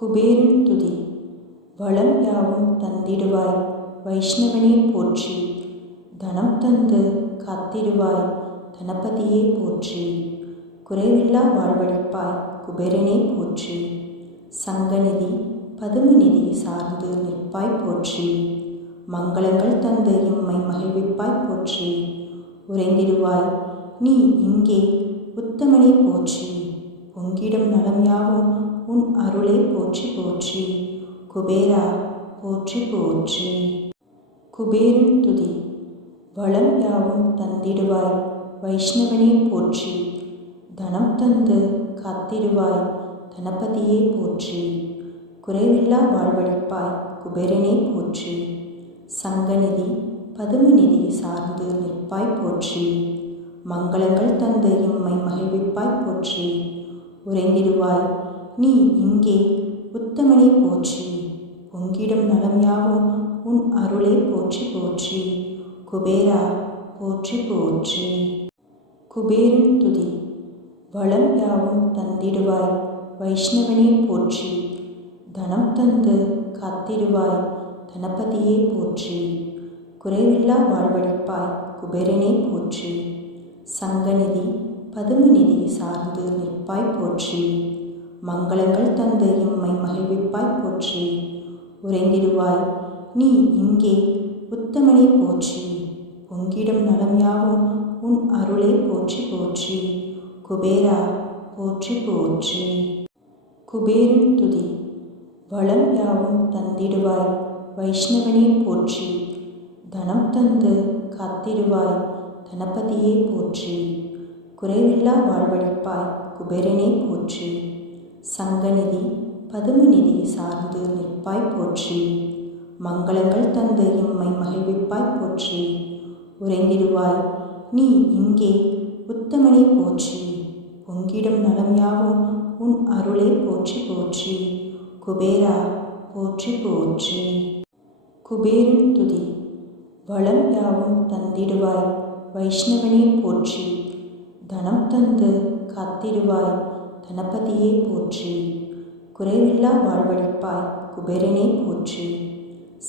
குபேரன் துதி. வளம் யாவும் தந்திடுவாய் வைஷ்ணவனே போற்றி. தனம் தந்து காத்திடுவாய் தனபதியே போற்றி. குறைவில்லா வாழ்வளிப்பாய் குபேரனே போற்றி. சங்கநிதி பதுமநிதி சார்ந்து நிற்பாய் போற்றி. மங்களங்கள் தந்து எம்மை மகிழ்விப்பாய் போற்றி. உறைந்திடுவாய் நீ இங்கே உத்தமனே போற்றி. பொங்கிடும் நலம் யாவும் உன் அருளே போற்றி போற்றி. குபேரா போற்றி போற்றி. குபேரன் துதி. வளம் யாவும் தந்திடுவாய் வைஷ்ணவனே போற்றி. தனம் தந்து காத்திடுவாய் தனபதியே போற்றி. குறைவில்லா வாழ்வளிப்பாய் குபேரனே போற்றி. சங்கநிதி பதுமநிதி சார்ந்து நிற்பாய் போற்றி. மங்களங்கள் தந்து எம்மை மகிழ்விப்பாய் போற்றி. உறைந்திடுவாய் நீ இங்கே உத்தமனே போற்றி. பொங்கிடும் நலம் யாவும் உன் அருளே போற்றி போற்றி. குபேரா போற்றி போற்றி. குபேரன் துதி. வளம் யாவும் தந்திடுவாய் வைஷ்ணவனே போற்றி. தனம் தந்து காத்திடுவாய் தனபதியே போற்றி. குறைவில்லா வாழ்வளிப்பாய் குபேரனே போற்றி. சங்கநிதி பதுமநிதி சார்ந்து நிற்பாய் போற்றி. மங்களங்கள் தந்து எம்மை மகிழ்விப்பாய் போற்றி. உறைந்திடுவாய் நீ இங்கே உத்தமனே போற்றி. பொங்கிடும் நலம் யாவும் உன் அருளே போற்றி போற்றி. குபேரா போற்றி போற்றி. குபேரன் துதி. வளம் யாவும் தந்திடுவாய் வைஷ்ணவனே போற்றி. தனம் தந்து காத்திடுவாய் தனபதியே போற்றி. குறைவில்லா வாழ்வளிப்பாய் குபேரனே போற்றி. சங்கநிதி பதுமநிதி சார்ந்து நிற்பாய் போற்றி. மங்களங்கள் தந்து எம்மை மகிழ்விப்பாய் போற்றி. உறைந்திடுவாய் நீ இங்கே உத்தமனே போற்றி. பொங்கிடும் நலம் யாவும் உன் அருளே போற்றி போற்றி. குபேரா போற்றி போற்றி. குபேரன் துதி. வளம் யாவும் தந்திடுவாய் வைஷ்ணவனே போற்றி. தனம் தந்து காத்திடுவாய் தனபதியே போற்றி. குறைவில்லா வாழ்வளிப்பாய் குபேரனே போற்றி.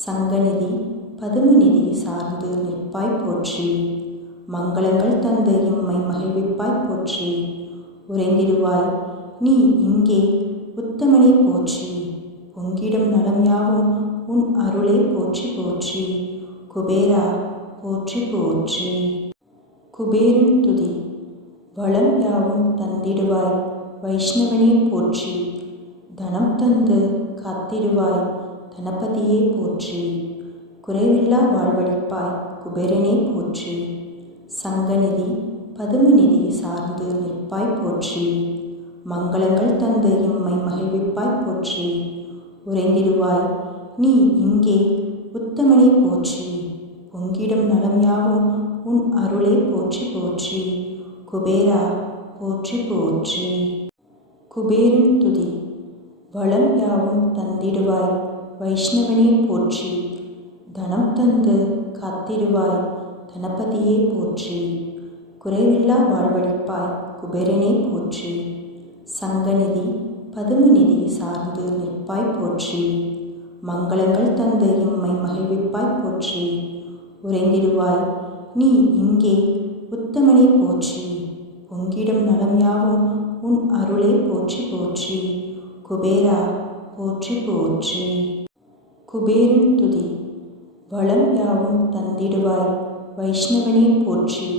சங்கநிதி பதுமநிதி சார்ந்து நிற்பாய் போற்றி. மங்களங்கள் தந்து எம்மை மகிழ்விப்பாய் போற்றி. உறைந்திடுவாய் நீ இங்கே உத்தமனே போற்றி. பொங்கிடும் நலம் யாவும் உன் அருளே போற்றி போற்றி. குபேரா போற்றி போற்றி. குபேரன் துதி. வளம் யாவும் தந்திடுவாய் வைஷ்ணவனே போற்றி. தனம் தந்து காத்திடுவாய் தனபதியே போற்றி. குறைவில்லா வாழ்வளிப்பாய் குபேரனே போற்றி. சங்கநிதி பதுமநிதி சார்ந்து நிற்பாய் போற்றி. மங்களங்கள் தந்து எம்மை மகிழ்விப்பாய் போற்றி. உறைந்திடுவாய் நீ இங்கே உத்தமனே போற்றி. பொங்கிடும் நலம் யாவும் உன் அருளே போற்றி போற்றி. குபேரா போற்றி போற்றி. குபேரன் துதி. வளம் யாவும் தந்திடுவாய் வைஷ்ணவனே போற்றி. தனம் தந்து காத்திடுவாய் தனபதியே போற்றி. குறைவில்லா வாழ்வளிப்பாய் குபேரனே போற்றி. சங்கநிதி பதுமநிதி சார்ந்து நிற்பாய் போற்றி. மங்களங்கள் தந்து எம்மை மகிழ்விப்பாய் போற்றி. உறைந்திடுவாய் நீ இங்கே உத்தமனே போற்றி. பொங்கிடும் நலம் யாவும் உன் அருளே போற்றி போற்றி. குபேரா போற்றி போற்றி. குபேரன் துதி. வளம் யாவும் தந்திடுவாய் வைஷ்ணவனே போற்றி.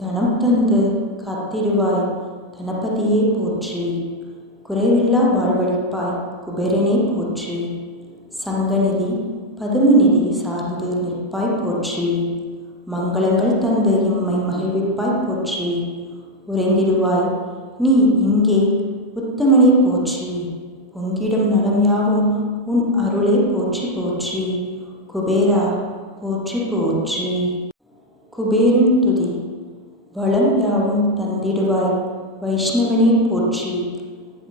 தனம் தந்து காத்திடுவாய் தனபதியே போற்றி. குறைவில்லா வாழ்வளிப்பாய் குபேரனே போற்றி. சங்கநிதி பதுமநிதி சார்ந்து நிற்பாய் போற்றி. மங்களங்கள் தந்து எம்மை மகிழ்விப்பாய் போற்றி. உறைந்திடுவாய் நீ இங்கே உத்தமனே போற்றி. பொங்கிடும் நலம் யாவும் உன் அருளே போற்றி போற்றி. குபேரா போற்றி போற்றி. குபேரன் துதி. வளம் யாவும் தந்திடுவாய் வைஷ்ணவனே போற்றி.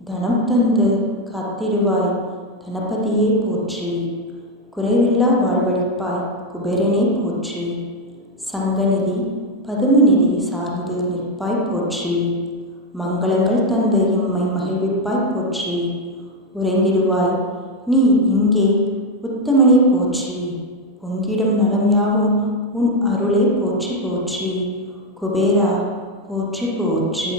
தனம் தந்து காத்திடுவாய் தனபதியே போற்றி. குறைவில்லா வாழ்வளிப்பாய் குபேரனே போற்றி. சங்கநிதி பதுமநிதி சார்ந்து நிற்பாய் போற்றி. மங்களங்கள் தந்து எம்மை மகிழ்விப்பாய் போற்றி. உறைந்திடுவாய். நீ இங்கே உத்தமனே போற்றி. பொங்கிடும் நலம் யாவும் உன் அருளே போற்றி போற்றி. குபேரா போற்றி போற்றி.